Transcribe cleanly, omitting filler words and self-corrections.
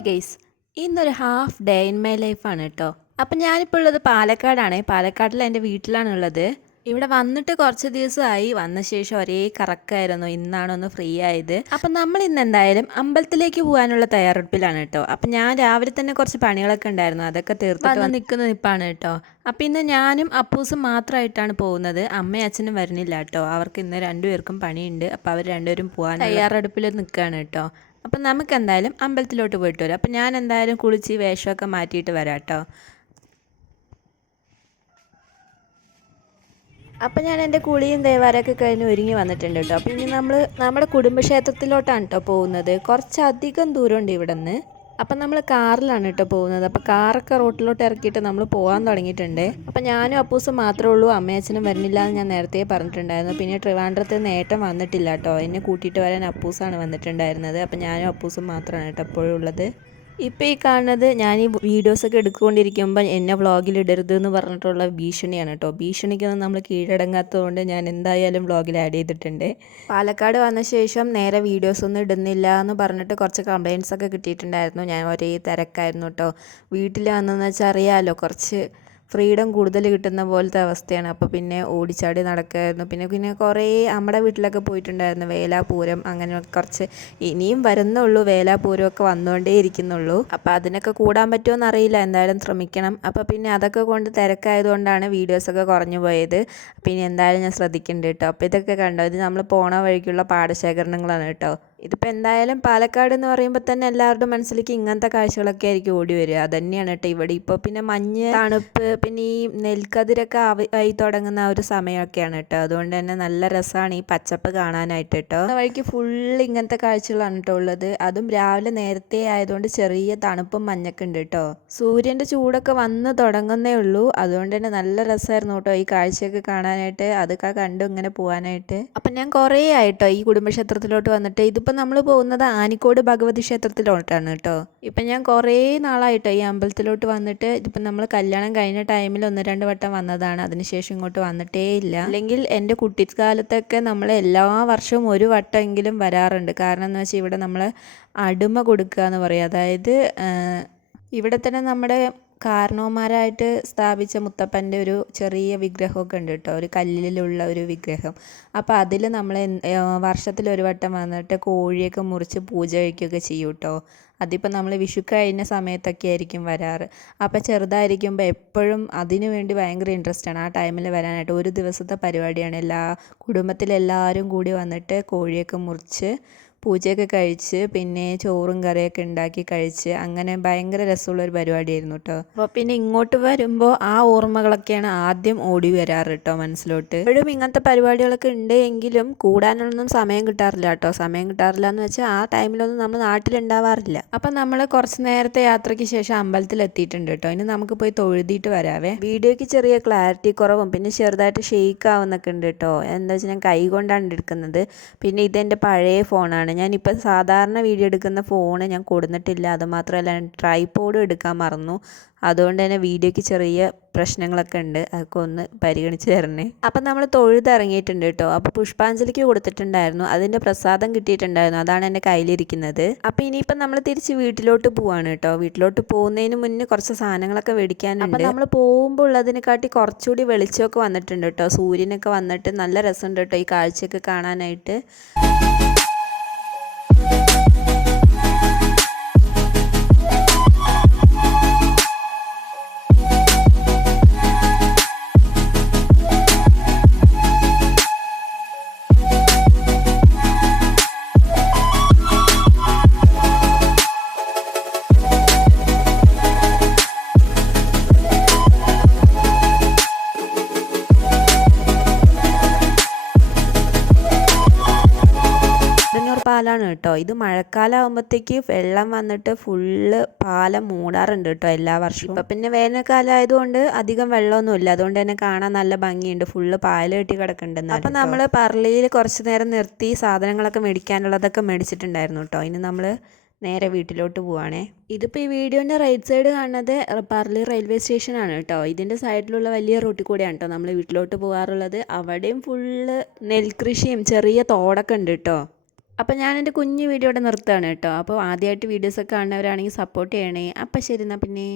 Hi guys, ഇന്നൊരു half day in my ലൈഫാണ് കേട്ടോ. അപ്പം ഞാനിപ്പോൾ ഉള്ളത് പാലക്കാടാണ്. പാലക്കാട്ടിൽ എൻ്റെ വീട്ടിലാണുള്ളത്. ഇവിടെ വന്നിട്ട് കുറച്ച് ദിവസമായി. വന്ന ശേഷം ഒരേ കറക്കായിരുന്നു. ഇന്നാണ് ഒന്ന് ഫ്രീ ആയത്. അപ്പം നമ്മൾ ഇന്ന് എന്തായാലും അമ്പലത്തിലേക്ക് പോകാനുള്ള തയ്യാറെടുപ്പിലാണ് കേട്ടോ. അപ്പം ഞാൻ രാവിലെ തന്നെ കുറച്ച് പണികളൊക്കെ ഉണ്ടായിരുന്നു, അതൊക്കെ തീർത്തിട്ട് നിൽക്കുന്ന നിൽപ്പാണ് കേട്ടോ. അപ്പം ഇന്ന് ഞാനും അപ്പൂസും മാത്രമായിട്ടാണ് പോകുന്നത്. അമ്മയും അച്ഛനും വരുന്നില്ല കേട്ടോ. അവർക്ക് ഇന്ന് രണ്ടുപേർക്കും പണിയുണ്ട്. അപ്പോൾ അവർ രണ്ടുപേരും പോകാൻ തയ്യാറെടുപ്പിൽ നിൽക്കുകയാണ് കേട്ടോ. അപ്പം നമുക്ക് എന്തായാലും അമ്പലത്തിലോട്ട് പോയിട്ട് വരാം. അപ്പം ഞാൻ എന്തായാലും കുളിച്ച് വേഷമൊക്കെ മാറ്റിയിട്ട് വരാം കേട്ടോ. അപ്പം ഞാൻ എൻ്റെ കുളിയും ദേവാലയൊക്കെ കഴിഞ്ഞ് ഒരുങ്ങി വന്നിട്ടുണ്ട് കേട്ടോ. അപ്പം ഇനി നമ്മൾ നമ്മുടെ കുടുംബക്ഷേത്രത്തിലോട്ടാണ് കേട്ടോ പോകുന്നത്. കുറച്ചധികം ദൂരമുണ്ട് ഇവിടെ നിന്ന്. അപ്പം നമ്മൾ കാറിലാണ് കേട്ടോ പോകുന്നത്. അപ്പോൾ കാറൊക്കെ റോട്ടിലോട്ട് ഇറക്കിയിട്ട് നമ്മൾ പോകാൻ തുടങ്ങിയിട്ടുണ്ട്. അപ്പം ഞാനും അപ്പൂസും മാത്രമേ ഉള്ളൂ, അമ്മയച്ഛനും വരുന്നില്ല എന്ന് ഞാൻ നേരത്തെ പറഞ്ഞിട്ടുണ്ടായിരുന്നു. പിന്നെ ട്രിവാൻഡ്രത്ത് നേട്ടം വന്നിട്ടില്ല കേട്ടോ. എന്നെ കൂട്ടിയിട്ട് വരാൻ അപ്പൂസാണ് വന്നിട്ടുണ്ടായിരുന്നത്. അപ്പം ഞാനും അപ്പൂസും മാത്രമാണ് കേട്ടോ എപ്പോഴും ഉള്ളത്. ഇപ്പോൾ ഈ കാണുന്നത് ഞാൻ ഈ വീഡിയോസൊക്കെ എടുത്തുകൊണ്ടിരിക്കുമ്പോൾ എന്നെ വ്ളോഗിൽ ഇടരുത് എന്ന് പറഞ്ഞിട്ടുള്ള ഭീഷണിയാണ് കേട്ടോ. ഭീഷണിക്കൊന്നും നമ്മൾ കീഴടങ്ങാത്തതുകൊണ്ട് ഞാൻ എന്തായാലും വ്ളോഗിൽ ആഡ് ചെയ്തിട്ടുണ്ട്. പാലക്കാട് വന്ന ശേഷം നേരെ വീഡിയോസൊന്നും ഇടുന്നില്ല എന്ന് പറഞ്ഞിട്ട് കുറച്ച് കംപ്ലയിൻസ് ഒക്കെ കിട്ടിയിട്ടുണ്ടായിരുന്നു. ഞാൻ ഒരേ തിരക്കായിരുന്നു കേട്ടോ. വീട്ടിൽ വന്നതെന്ന് വെച്ചാൽ അറിയാമല്ലോ, കുറച്ച് ഫ്രീഡം കൂടുതൽ കിട്ടുന്ന പോലത്തെ അവസ്ഥയാണ്. അപ്പോൾ പിന്നെ ഓടിച്ചാടി നടക്കുമായിരുന്നു. പിന്നെ കുറേ നമ്മുടെ വീട്ടിലൊക്കെ പോയിട്ടുണ്ടായിരുന്നു. വേലാപൂരം അങ്ങനെ കുറച്ച് ഇനിയും വരുന്നുള്ളൂ. വേലാപൂരമൊക്കെ വന്നുകൊണ്ടേ ഇരിക്കുന്നുള്ളൂ. അപ്പോൾ അതിനൊക്കെ കൂടാൻ പറ്റുമോ അറിയില്ല, എന്തായാലും ശ്രമിക്കണം. അപ്പോൾ പിന്നെ അതൊക്കെ കൊണ്ട് തിരക്കായതുകൊണ്ടാണ് വീഡിയോസൊക്കെ കുറഞ്ഞു പോയത്. പിന്നെ എന്തായാലും ഞാൻ ശ്രദ്ധിക്കുന്നുണ്ട് കേട്ടോ. അപ്പോൾ ഇതൊക്കെ കണ്ടോ, ഇത് നമ്മൾ പോണ വഴിക്കുള്ള പാടശേഖരണങ്ങളാണ് കേട്ടോ. ഇതിപ്പോൾ എന്തായാലും പാലക്കാട് എന്ന് പറയുമ്പോൾ തന്നെ എല്ലാവരുടെ മനസ്സിലേക്ക് ഇങ്ങനത്തെ കാഴ്ചകളൊക്കെ ആയിരിക്കും ഓടി വരിക. അതുതന്നെയാണ് കേട്ടോ ഇവിടെ. ഇപ്പോൾ പിന്നെ മഞ്ഞ്, തണുപ്പ്, പിന്നെ ഈ നെൽക്കതിരൊക്കെ ആയി തുടങ്ങുന്ന ഒരു സമയമൊക്കെയാണ് കേട്ടോ. അതുകൊണ്ട് തന്നെ നല്ല രസമാണ് ഈ പച്ചപ്പ് കാണാനായിട്ട് കേട്ടോ. വഴിക്ക് ഫുള്ള് ഇങ്ങനത്തെ കാഴ്ചകളാണ് കേട്ടോ ഉള്ളത്. അതും രാവിലെ നേരത്തെ ആയതുകൊണ്ട് ചെറിയ തണുപ്പും മഞ്ഞൊക്കെ ഉണ്ട് കേട്ടോ. സൂര്യൻ്റെ ചൂടൊക്കെ വന്ന് തുടങ്ങുന്നേ ഉള്ളൂ. അതുകൊണ്ട് തന്നെ നല്ല രസമായിരുന്നു കേട്ടോ ഈ കാഴ്ചയൊക്കെ കാണാനായിട്ട്. അതൊക്കെ കണ്ടു ഇങ്ങനെ പോകാനായിട്ട്. അപ്പം ഞാൻ കുറേ ആയിട്ടോ ഈ കുടുംബക്ഷേത്രത്തിലോട്ട് വന്നിട്ട്. ഇതിപ്പോൾ നമ്മൾ പോകുന്നത് ആനിക്കോട് ഭഗവതി ക്ഷേത്രത്തിലോട്ടാണ് കേട്ടോ. ഇപ്പം ഞാൻ കുറേ നാളായിട്ടോ ഈ അമ്പലത്തിലോട്ട് വന്നിട്ട്. ഇതിപ്പം നമ്മൾ കല്യാണം കഴിഞ്ഞ ടൈമിൽ 1-2 വട്ടം വന്നതാണ്. അതിനുശേഷം ഇങ്ങോട്ട് വന്നിട്ടേ ഇല്ല. അല്ലെങ്കിൽ എൻ്റെ കുട്ടിക്കാലത്തൊക്കെ നമ്മൾ എല്ലാ വർഷവും ഒരു വട്ടമെങ്കിലും വരാറുണ്ട്. കാരണം എന്ന് വെച്ചാൽ ഇവിടെ നമ്മൾ അടിമ കൊടുക്കുക എന്ന് പറയും. അതായത് ഇവിടെ തന്നെ നമ്മുടെ കാരണവന്മാരായിട്ട് സ്ഥാപിച്ച മുത്തപ്പൻ്റെ ഒരു ചെറിയ വിഗ്രഹമൊക്കെ ഉണ്ട് കേട്ടോ, ഒരു കല്ലിലുള്ള ഒരു വിഗ്രഹം. അപ്പോൾ അതിൽ നമ്മൾ വർഷത്തിലൊരു വട്ടം വന്നിട്ട് കോഴിയൊക്കെ മുറിച്ച് പൂജ കഴിക്കുകയൊക്കെ ചെയ്യും കേട്ടോ. അതിപ്പോൾ നമ്മൾ വിഷു കഴിഞ്ഞ സമയത്തൊക്കെ ആയിരിക്കും വരാറ്. അപ്പോൾ ചെറുതായിരിക്കുമ്പോൾ എപ്പോഴും അതിനു വേണ്ടി ഭയങ്കര ഇൻട്രസ്റ്റാണ് ആ ടൈമിൽ വരാനായിട്ട്. ഒരു ദിവസത്തെ പരിപാടിയാണ്. കുടുംബത്തിലെല്ലാവരും കൂടി വന്നിട്ട് കോഴിയൊക്കെ മുറിച്ച് പൂജയൊക്കെ കഴിച്ച് പിന്നെ ചോറും കറിയൊക്കെ ഉണ്ടാക്കി കഴിച്ച് അങ്ങനെ ഭയങ്കര രസമുള്ളൊരു പരിപാടിയായിരുന്നു കേട്ടോ. അപ്പോൾ പിന്നെ ഇങ്ങോട്ട് വരുമ്പോൾ ആ ഓർമ്മകളൊക്കെയാണ് ആദ്യം ഓടി വരാറ് കേട്ടോ മനസ്സിലോട്ട്. ഇപ്പോഴും ഇങ്ങനത്തെ പരിപാടികളൊക്കെ ഉണ്ട് എങ്കിലും കൂടാനൊന്നും സമയം കിട്ടാറില്ല കേട്ടോ. സമയം കിട്ടാറില്ല എന്ന് വെച്ചാൽ ആ ടൈമിലൊന്നും നമ്മൾ നാട്ടിലുണ്ടാവാറില്ല. അപ്പം നമ്മൾ കുറച്ച് നേരത്തെ യാത്രയ്ക്ക് ശേഷം അമ്പലത്തിൽ എത്തിയിട്ടുണ്ട് കേട്ടോ. ഇനി നമുക്ക് പോയി തൊഴുതിയിട്ട് വരാവേ. വീഡിയോയ്ക്ക് ചെറിയ ക്ലാരിറ്റി കുറവും പിന്നെ ചെറുതായിട്ട് ഷെയ്ക്ക് ആവുന്നൊക്കെ ഉണ്ട് കേട്ടോ. എന്താ വെച്ചാൽ ഞാൻ കൈ കൊണ്ടാണ് എടുക്കുന്നത്. പിന്നെ ഇതെൻ്റെ പഴയ ഫോണാണ്. ഞാനിപ്പോൾ സാധാരണ വീഡിയോ എടുക്കുന്ന ഫോണ് ഞാൻ കൊടുത്തിട്ടില്ല. അതുമാത്രമല്ല ട്രൈപോഡും എടുക്കാൻ മറന്നു. അതുകൊണ്ട് തന്നെ വീഡിയോയ്ക്ക് ചെറിയ പ്രശ്നങ്ങളൊക്കെ ഉണ്ട്. അതൊക്കെ ഒന്ന് പരിഗണിച്ച് തരണേ. അപ്പം നമ്മൾ തൊഴുതിറങ്ങിയിട്ടുണ്ട് കേട്ടോ. അപ്പോൾ പുഷ്പാഞ്ജലിക്ക് കൊടുത്തിട്ടുണ്ടായിരുന്നു, അതിൻ്റെ പ്രസാദം കിട്ടിയിട്ടുണ്ടായിരുന്നു. അതാണ് എൻ്റെ കയ്യിലിരിക്കുന്നത്. അപ്പോൾ ഇനിയിപ്പം നമ്മൾ തിരിച്ച് വീട്ടിലോട്ട് പോവാണ് കേട്ടോ. വീട്ടിലോട്ട് പോകുന്നതിന് മുന്നേ കുറച്ച് സാധനങ്ങളൊക്കെ മേടിക്കാനുണ്ട്. അപ്പം നമ്മൾ പോകുമ്പോൾ ഉള്ളതിനെക്കാട്ടി കുറച്ചുകൂടി വെളിച്ചമൊക്കെ വന്നിട്ടുണ്ട് കേട്ടോ. സൂര്യനൊക്കെ വന്നിട്ട് നല്ല രസമുണ്ട് കേട്ടോ ഈ കാഴ്ചയൊക്കെ കാണാനായിട്ട്. പാലാണ് കേട്ടോ. ഇത് മഴക്കാലം ആകുമ്പോഴത്തേക്ക് വെള്ളം വന്നിട്ട് ഫുള്ള് പാലം മൂടാറുണ്ട് കേട്ടോ എല്ലാ വർഷവും. ഇപ്പം പിന്നെ വേനൽക്കാലം ആയതുകൊണ്ട് അധികം വെള്ളമൊന്നുമില്ല. അതുകൊണ്ട് തന്നെ കാണാൻ നല്ല ഭംഗിയുണ്ട്. ഫുള്ള് പാല് കെട്ടി കിടക്കുന്നുണ്ട്. അപ്പം നമ്മൾ പറളിയിൽ കുറച്ച് നേരം നിർത്തി സാധനങ്ങളൊക്കെ മേടിക്കാനുള്ളതൊക്കെ മേടിച്ചിട്ടുണ്ടായിരുന്നു കേട്ടോ. ഇനി നമ്മൾ നേരെ വീട്ടിലോട്ട് പോവുകയാണേ. ഇതിപ്പോൾ ഈ വീഡിയോൻ്റെ റൈറ്റ് സൈഡ് കാണുന്നത് പറളി റെയിൽവേ സ്റ്റേഷനാണ് കേട്ടോ. ഇതിൻ്റെ സൈഡിലുള്ള വലിയ റൂട്ടിൽ കൂടെയാണ് കേട്ടോ നമ്മൾ വീട്ടിലോട്ട് പോകാറുള്ളത്. അവിടെയും ഫുള്ള് നെൽകൃഷിയും ചെറിയ തോടൊക്കെ ഉണ്ട് കേട്ടോ. അപ്പോൾ ഞാൻ എൻ്റെ കുഞ്ഞു വീഡിയോ ഇവിടെ നിർത്തുകയാണ് കേട്ടോ. അപ്പോൾ ആദ്യമായിട്ട് വീഡിയോസൊക്കെ കാണുന്നവരാണെങ്കിൽ സപ്പോർട്ട് ചെയ്യണേ. അപ്പോൾ ശരി എന്നാൽ പിന്നെ.